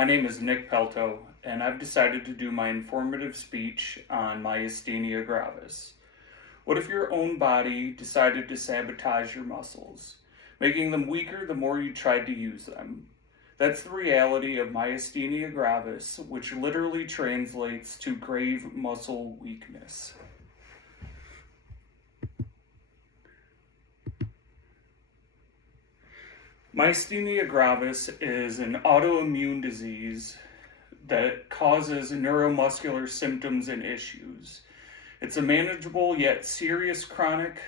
My name is Nick Pelto, and I've decided to do my informative speech on myasthenia gravis. What if your own body decided to sabotage your muscles, making them weaker the more you tried to use them? That's the reality of myasthenia gravis, which literally translates to grave muscle weakness. Myasthenia gravis is an autoimmune disease that causes neuromuscular symptoms and issues. It's a manageable yet serious chronic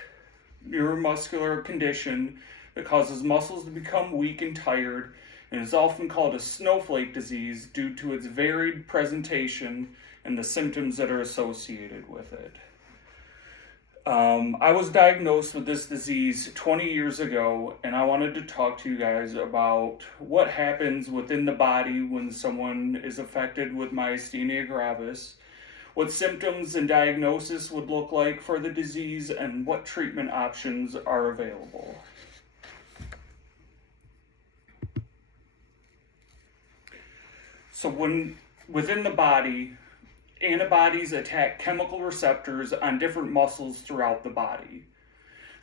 neuromuscular condition that causes muscles to become weak and tired, and is often called a snowflake disease due to its varied presentation and the symptoms that are associated with it. I was diagnosed with this disease 20 years ago, and I wanted to talk to you guys about what happens within the body when someone is affected with myasthenia gravis, what symptoms and diagnosis would look like for the disease, and what treatment options are available. So within the body, antibodies attack chemical receptors on different muscles throughout the body.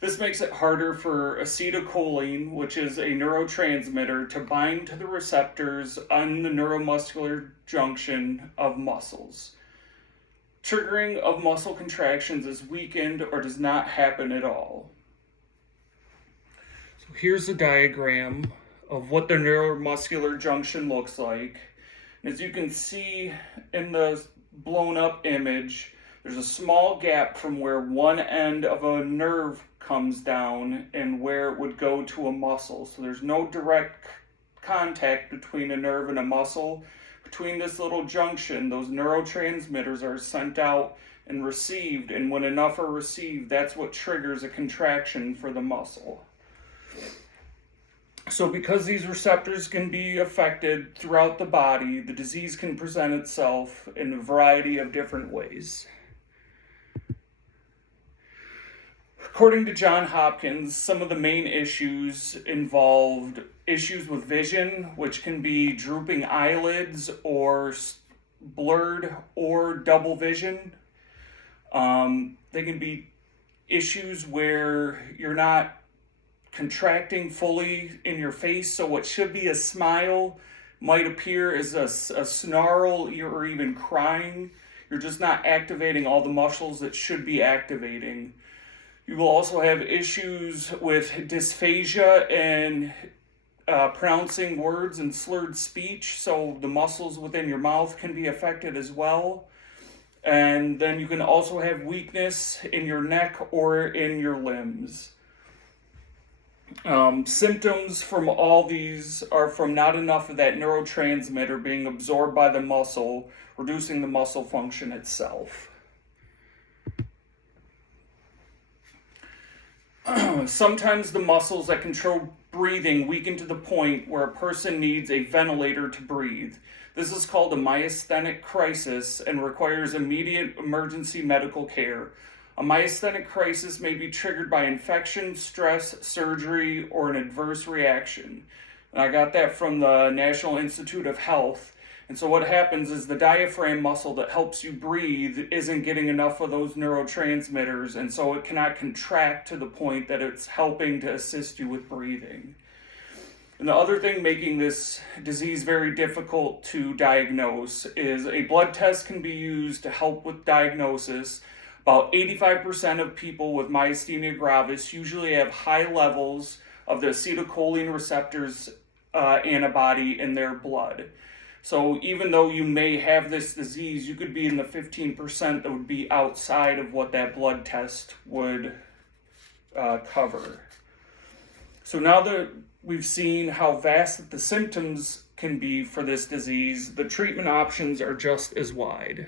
This makes it harder for acetylcholine, which is a neurotransmitter, to bind to the receptors on the neuromuscular junction of muscles. Triggering of muscle contractions is weakened or does not happen at all. So here's a diagram of what the neuromuscular junction looks like. As you can see in the blown up image, there's a small gap from where one end of a nerve comes down and where it would go to a muscle. So there's no direct contact between a nerve and a muscle. Between this little junction, those neurotransmitters are sent out and received, and when enough are received, that's what triggers a contraction for the muscle. So because these receptors can be affected throughout the body, the disease can present itself in a variety of different ways. According to Johns Hopkins, some of the main issues involved issues with vision, which can be drooping eyelids or blurred or double vision. They can be issues where you're not contracting fully in your face, so what should be a smile might appear as a snarl or even crying. You're just not activating all the muscles that should be activating. You will also have issues with dysphagia and pronouncing words and slurred speech, so the muscles within your mouth can be affected as well. And then you can also have weakness in your neck or in your limbs. Symptoms from all these are from not enough of that neurotransmitter being absorbed by the muscle, reducing the muscle function itself. Sometimes the muscles that control breathing weaken to the point where a person needs a ventilator to breathe. This is called a myasthenic crisis and requires immediate emergency medical care. A myasthenic crisis may be triggered by infection, stress, surgery, or an adverse reaction. And I got that from the National Institute of Health. And so what happens is the diaphragm muscle that helps you breathe isn't getting enough of those neurotransmitters, and so it cannot contract to the point that it's helping to assist you with breathing. And the other thing making this disease very difficult to diagnose is a blood test can be used to help with diagnosis. About 85% of people with myasthenia gravis usually have high levels of the acetylcholine receptors antibody in their blood. So even though you may have this disease, you could be in the 15% that would be outside of what that blood test would cover. So now that we've seen how vast the symptoms can be for this disease, the treatment options are just as wide.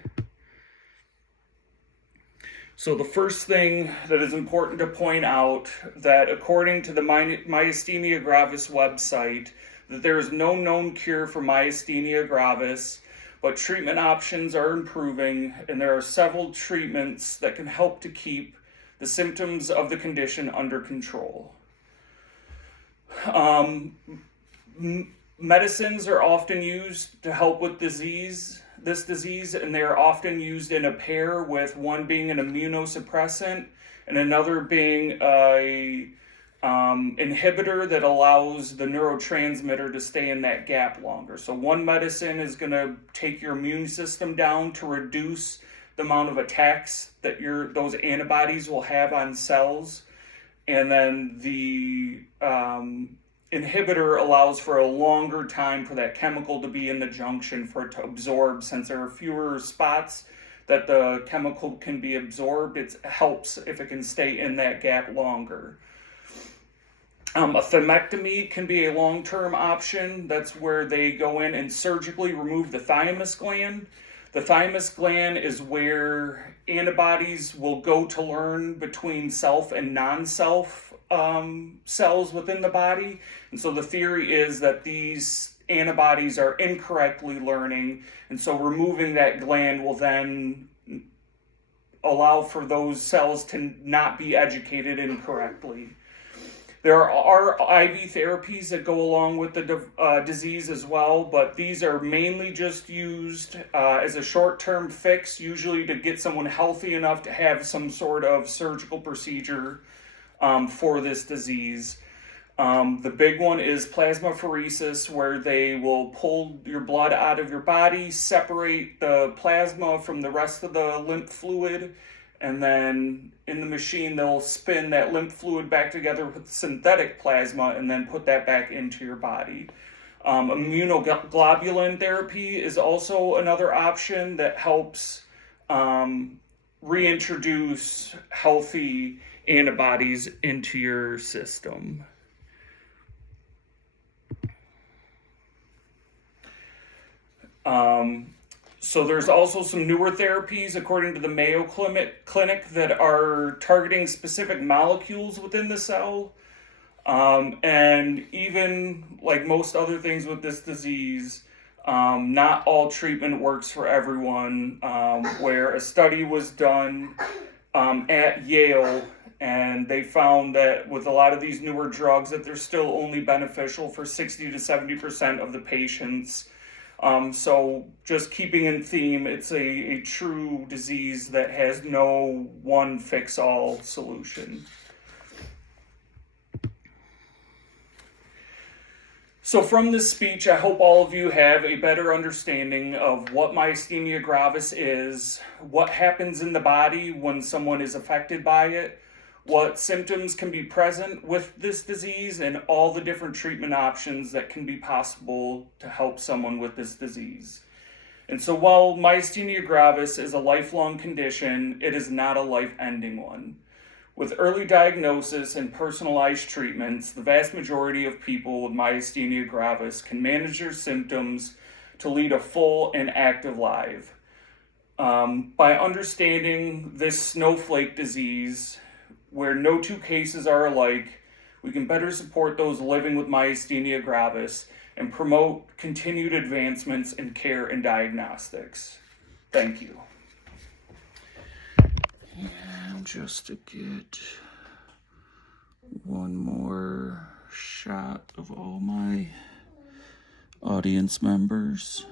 So the first thing that is important to point out that according to the Myasthenia Gravis website, that there is no known cure for myasthenia gravis, but treatment options are improving, and there are several treatments that can help to keep the symptoms of the condition under control. Medicines are often used to help with this disease, and they are often used in a pair, with one being an immunosuppressant and another being a inhibitor that allows the neurotransmitter to stay in that gap longer. So one medicine is going to take your immune system down to reduce the amount of attacks that those antibodies will have on cells, and then the inhibitor allows for a longer time for that chemical to be in the junction for it to absorb. Since there are fewer spots that the chemical can be absorbed, it helps if it can stay in that gap longer. A thymectomy can be a long-term option. That's where they go in and surgically remove the thymus gland. The thymus gland is where antibodies will go to learn between self and non-self cells within the body. And so the theory is that these antibodies are incorrectly learning, and so removing that gland will then allow for those cells to not be educated incorrectly. There are IV therapies that go along with the disease as well, but these are mainly just used as a short-term fix, usually to get someone healthy enough to have some sort of surgical procedure for this disease. The big one is plasmapheresis, where they will pull your blood out of your body, separate the plasma from the rest of the lymph fluid, and then in the machine they'll spin that lymph fluid back together with synthetic plasma and then put that back into your body. Immunoglobulin therapy is also another option that helps reintroduce healthy antibodies into your system. So there's also some newer therapies, according to the Mayo Clinic, that are targeting specific molecules within the cell. And even like most other things with this disease, not all treatment works for everyone. Where a study was done at Yale, and they found that with a lot of these newer drugs that they're still only beneficial for 60 to 70% of the patients. So just keeping in theme, it's a true disease that has no one-fix-all solution. So from this speech, I hope all of you have a better understanding of what myasthenia gravis is, what happens in the body when someone is affected by it, what symptoms can be present with this disease, and all the different treatment options that can be possible to help someone with this disease. And so while myasthenia gravis is a lifelong condition, it is not a life-ending one. With early diagnosis and personalized treatments, the vast majority of people with myasthenia gravis can manage their symptoms to lead a full and active life. By understanding this snowflake disease, where no two cases are alike, we can better support those living with myasthenia gravis and promote continued advancements in care and diagnostics. Thank you. And just to get one more shot of all my audience members.